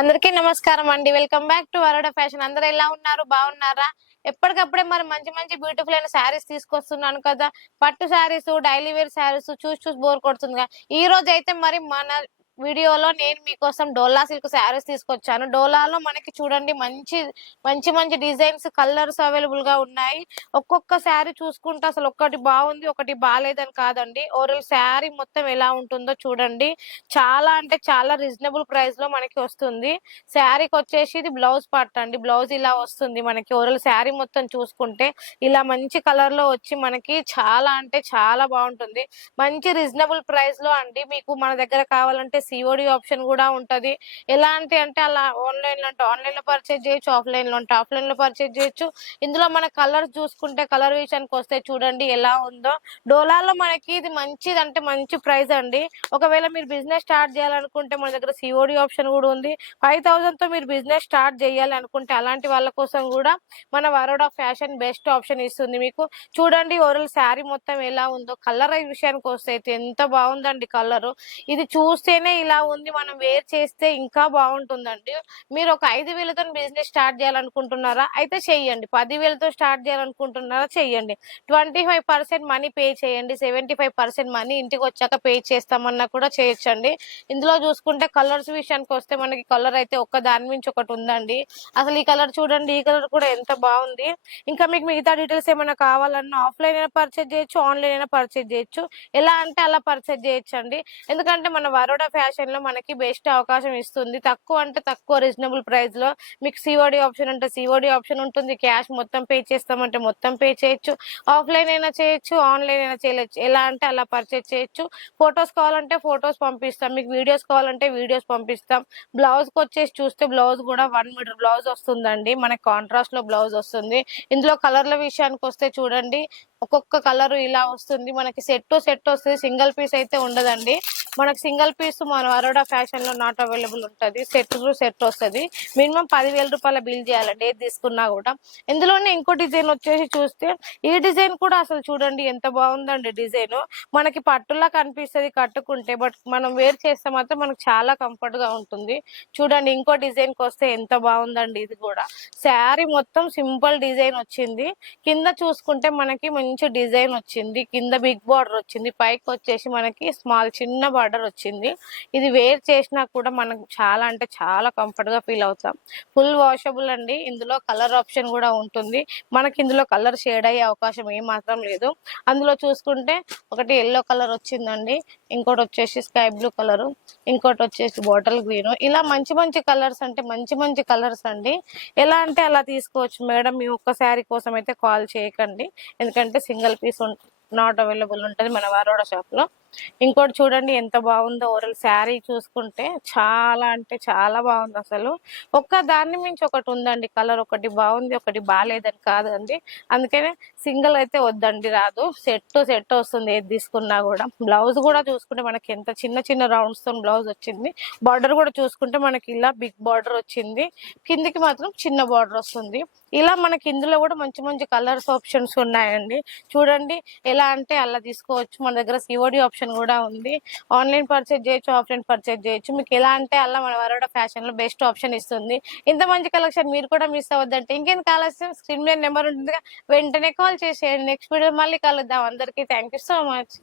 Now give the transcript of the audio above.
అందరికీ నమస్కారం అండి. Welcome back to Varoda fashion అందరు ఎలా ఉన్నారు? బాగున్నారా? ఎప్పటికప్పుడే మరి మంచి మంచి బ్యూటిఫుల్ అయిన శారీస్ తీసుకొస్తున్నాను కదా. పట్టు శారీస్ డైలీ వేర్ శారీస్ చూసి చూసి బోర్ కొడుతుంది ఈ రోజు అయితే మరి మన వీడియోలో నేను మీకోసం డోలా సిల్క్ శారీస్ తీసుకొచ్చాను. డోలాలో మనకి చూడండి మంచి మంచి మంచి డిజైన్స్ కలర్స్ అవైలబుల్గా ఉన్నాయి. ఒక్కొక్క శారీ చూసుకుంటే అసలు ఒక్కటి బాగుంది ఒకటి బాగాలేదని కాదండి. ఓవరాల్ శారీ మొత్తం ఎలా ఉంటుందో చూడండి. చాలా అంటే చాలా రీజనబుల్ ప్రైస్లో మనకి వస్తుంది. శారీకి వచ్చేసి ఇది బ్లౌజ్ పార్ట్ అండి. బ్లౌజ్ ఇలా వస్తుంది మనకి. ఓవరాల్ శారీ మొత్తం చూసుకుంటే ఇలా మంచి కలర్లో వచ్చి మనకి చాలా అంటే చాలా బాగుంటుంది. మంచి రీజనబుల్ ప్రైస్లో అండి. మీకు మన దగ్గర కావాలంటే సిఓడి ఆప్షన్ కూడా ఉంటది. ఎలాంటి అంటే అలా ఆన్లైన్లో అంటే ఆన్లైన్లో పర్చేజ్ చేయొచ్చు ఆఫ్లైన్లో అంటే ఆఫ్లైన్లో పర్చేజ్ చేయొచ్చు. ఇందులో మన కలర్ చూసుకుంటే కలర్ విషయానికి వస్తే చూడండి ఎలా ఉందో. డోలాలో మనకి ఇది మంచిది అంటే మంచి ప్రైస్ అండి. ఒకవేళ మీరు బిజినెస్ స్టార్ట్ చేయాలనుకుంటే మన దగ్గర సిఓడి ఆప్షన్ కూడా ఉంది. ఫైవ్ థౌసండ్తో మీరు బిజినెస్ స్టార్ట్ చేయాలి అనుకుంటే అలాంటి వాళ్ళ కోసం కూడా మన వరోడా ఫ్యాషన్ బెస్ట్ ఆప్షన్ ఇస్తుంది మీకు. చూడండి ఓవరాల్ శారీ మొత్తం ఎలా ఉందో కలర్ విషయానికి వస్తే అయితే ఎంత బాగుందండి కలర్ ఇది చూస్తేనే ఇలా ఉంది మనం వేర్ చేస్తే ఇంకా బాగుంటుందండి. మీరు ఒక ఐదు వేలతో బిజినెస్ స్టార్ట్ చేయాలనుకుంటున్నారా అయితే చెయ్యండి. పది వేలతో స్టార్ట్ చేయాలనుకుంటున్నారా చెయ్యండి. Twenty five percent money pay చేయండి. సెవెంటీ ఫైవ్ పర్సెంట్ మనీ ఇంటికి వచ్చాక పే చేస్తామన్నా కూడా చేయొచ్చండి. ఇందులో చూసుకుంటే కలర్స్ విషయానికి వస్తే మనకి కలర్ అయితే ఒక్క దాని నుంచి ఒకటి ఉందండి. అసలు ఈ కలర్ చూడండి ఈ కలర్ కూడా ఎంత బాగుంది. ఇంకా మీకు మిగతా డీటెయిల్స్ ఏమైనా కావాలన్నా ఆఫ్లైన్ అయినా పర్చేజ్ చేయొచ్చు ఆన్లైన్ అయినా పర్చేజ్ చేయొచ్చు. ఎలా అంటే అలా పర్చేజ్ చేయొచ్చు అండి ఎందుకంటే మన వరోడా ఫ్యాషన్ లో మనకి బెస్ట్ అవకాశం ఇస్తుంది. తక్కువ అంటే తక్కువ రీజనబుల్ ప్రైస్లో. మీకు సిఓడి ఆప్షన్ అంటే సిఓడి ఆప్షన్ ఉంటుంది. క్యాష్ మొత్తం పే చేస్తామంటే మొత్తం పే చేయొచ్చు. ఆఫ్లైన్ అయినా చేయొచ్చు ఆన్లైన్ అయినా చేయొచ్చు ఎలా అంటే అలా పర్చేజ్ చేయొచ్చు. ఫొటోస్ కావాలంటే ఫొటోస్ పంపిస్తాం. మీకు వీడియోస్ కావాలంటే వీడియోస్ పంపిస్తాం. బ్లౌజ్కి వచ్చేసి చూస్తే బ్లౌజ్ కూడా వన్ మీటర్ బ్లౌజ్ వస్తుందండి. మనకి కాంట్రాస్ట్లో బ్లౌజ్ వస్తుంది. ఇందులో కలర్ల విషయానికి వస్తే చూడండి. ఒక్కొక్క కలర్ ఇలా వస్తుంది. మనకి సెట్ సెట్ వస్తుంది సింగిల్ పీస్ అయితే ఉండదండి. మనకి సింగిల్ పీస్ మన అరోడా ఫ్యాషన్లో నాట్ అవైలబుల్ ఉంటుంది. సెట్ టు సెట్ వస్తుంది. మినిమం పదివేల రూపాయల బిల్ చేయాలండి ఏది తీసుకున్నా కూడా. ఇందులోనే ఇంకో డిజైన్ వచ్చేసి చూస్తే ఈ డిజైన్ కూడా అసలు చూడండి ఎంత బాగుందండి డిజైన్. మనకి పట్టులా కనిపిస్తుంది కట్టుకుంటే బట్ మనం వేర్ చేస్తే మాత్రం మనకు చాలా కంఫర్ట్గా ఉంటుంది. చూడండి ఇంకో డిజైన్కి వస్తే ఎంత బాగుందండి ఇది కూడా. శారీ మొత్తం సింపుల్ డిజైన్ వచ్చింది. కింద చూసుకుంటే మనకి మంచి డిజైన్ వచ్చింది. కింద బిగ్ బార్డర్ వచ్చింది. పైకి వచ్చేసి మనకి స్మాల్ చిన్న బార్డర్. వచ్చింది. ఇది వేర్ చేసినా కూడా మనం చాలా అంటే చాలా కంఫర్ట్గా ఫీల్ అవుతాం. ఫుల్ వాషబుల్ అండి. ఇందులో కలర్ ఆప్షన్ కూడా ఉంటుంది. మనకి ఇందులో కలర్ షేడ్ అయ్యే అవకాశం ఏమాత్రం మాత్రం లేదు. అందులో చూసుకుంటే ఒకటి ఎల్లో కలర్ వచ్చిందండి. ఇంకోటి వచ్చేసి స్కై బ్లూ కలర్ ఇంకోటి వచ్చేసి బాటిల్ గ్రీన్ ఇలా మంచి మంచి కలర్స్ అంటే మంచి మంచి కలర్స్ అండి. ఎలా అంటే అలా తీసుకోవచ్చు. మేడం మీ ఒక్క శారీ కోసం అయితే కాల్ చేయకండి. ఎందుకంటే సింగిల్ పీస్ నాట్ అవైలబుల్ ఉంటుంది మన వారోడ షాప్లో. ఇంకోటి చూడండి ఎంత బాగుందో ఓరల్ శారీ చూసుకుంటే చాలా అంటే చాలా బాగుంది అసలు. ఒక్క దాన్ని మించి ఒకటి ఉందండి కలర్. ఒకటి బాగుంది ఒకటి బాగాలేదని కాదండి. అందుకనే సింగిల్ అయితే వద్దండి రాదు. సెట్ సెట్ వస్తుంది ఏది తీసుకున్నా కూడా. బ్లౌజ్ కూడా చూసుకుంటే మనకి ఎంత చిన్న చిన్న రౌండ్స్తో బ్లౌజ్ వచ్చింది. బార్డర్ కూడా చూసుకుంటే మనకి ఇలా బిగ్ బార్డర్ వచ్చింది. కిందికి మాత్రం చిన్న బార్డర్ వస్తుంది. ఇలా మనకి ఇందులో కూడా మంచి మంచి కలర్స్ ఆప్షన్స్ ఉన్నాయండి. చూడండి ఎలా అంటే అలా తీసుకోవచ్చు. మన దగ్గర సిఓడి ఆప్షన్ ఆప్షన్ కూడా ఉంది. ఆన్లైన్ పర్చేజ్ చేయొచ్చు ఆఫ్లైన్ పర్చేజ్ చేయొచ్చు. మీకు ఎలా అంటే అలా మన వరోడా ఫ్యాషన్లో బెస్ట్ ఆప్షన్ ఇస్తుంది. ఇంత మంచి కలెక్షన్ మీరు కూడా మిస్ అవ్వద్దంటే ఇంకేం కావాల్సిన స్క్రీన్ మీద నెంబర్ ఉంటుంది వెంటనే కాల్ చేసేయండి. నెక్స్ట్ వీడియో మళ్ళీ కలుద్దాం. అందరికీ థ్యాంక్ సో మచ్.